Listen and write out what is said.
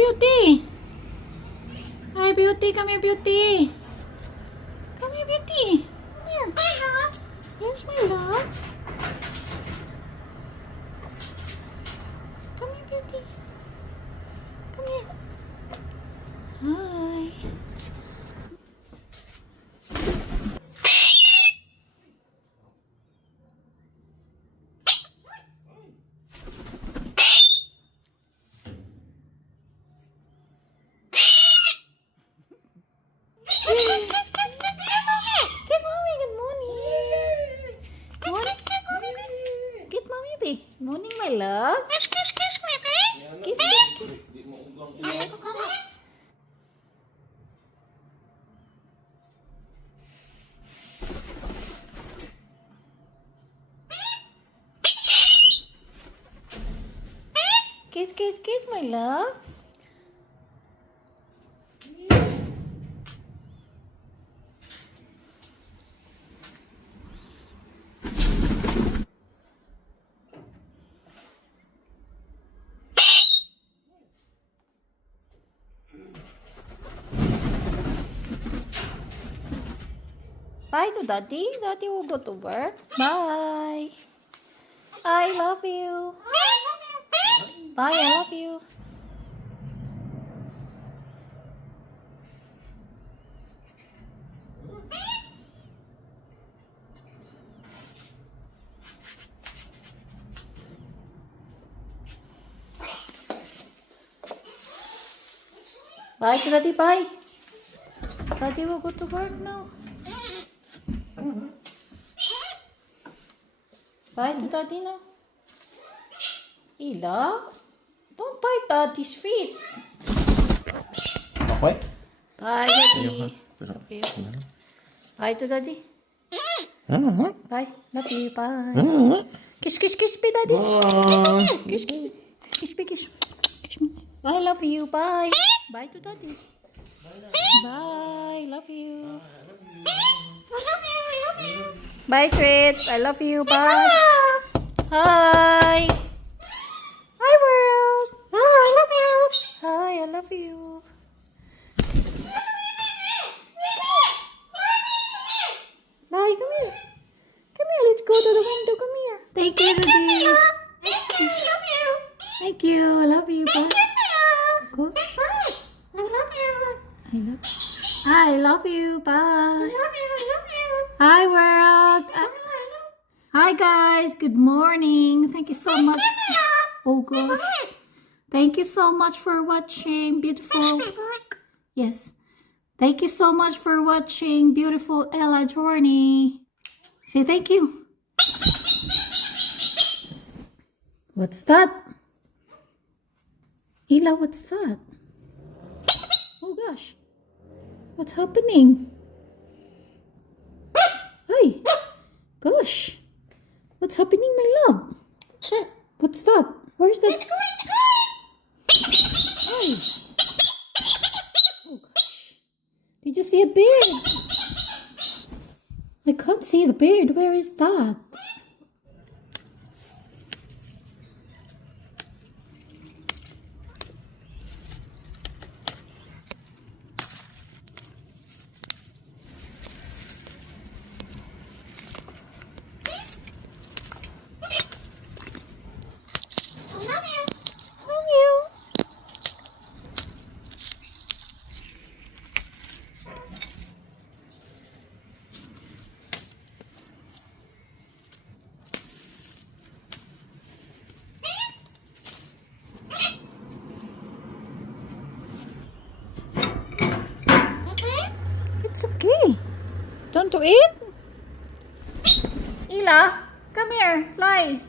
Beauty. Hi, Beauty. Come here, Beauty. Come here, Beauty. Come here. Yes, my love. Come here, Beauty. Come here. Hi. Get mommy. Good morning. Get mommy, baby. Morning, my love. Kiss, kiss, kiss. Kiss, kiss, kiss, my love. Bye to Daddy. Daddy will go to work. Bye. I love you. Bye, I love you. Bye to Daddy. Bye. Daddy will go to work now. Bye to Daddy now. Ila, don't bite Daddy's feet. Okay. Bye, Daddy. Okay. Bye to Daddy. Bye. Love you. Bye. Kiss, kiss, kiss me, Daddy. Kiss, kiss. Kiss me, kiss. Kiss me. I love you. Bye. Bye to Daddy. Bye. Love you. Bye, sweet. I love you. Bye. Hi. Hi, world. I love you. Hi, I love you. Bye, come here. Come here. Let's go to the window. Come here. Thank you, Daddy. Thank you. I love you. Bye. Go. I love you. Bye. Hi, world. Hi, guys. Good morning. Thank you so much. Oh, gosh. Thank you so much for watching. Beautiful. Yes. Thank you so much for watching beautiful Ella journey. Say thank you. What's that? Ella, what's that? Oh, gosh. What's happening? Hi. Gosh. What's happening, my love? What's that? Where's that? Hi. Oh, gosh. Did you see a beard? I can't see the beard. Where is that? It's okay. Don't you eat? Ella, come here, fly.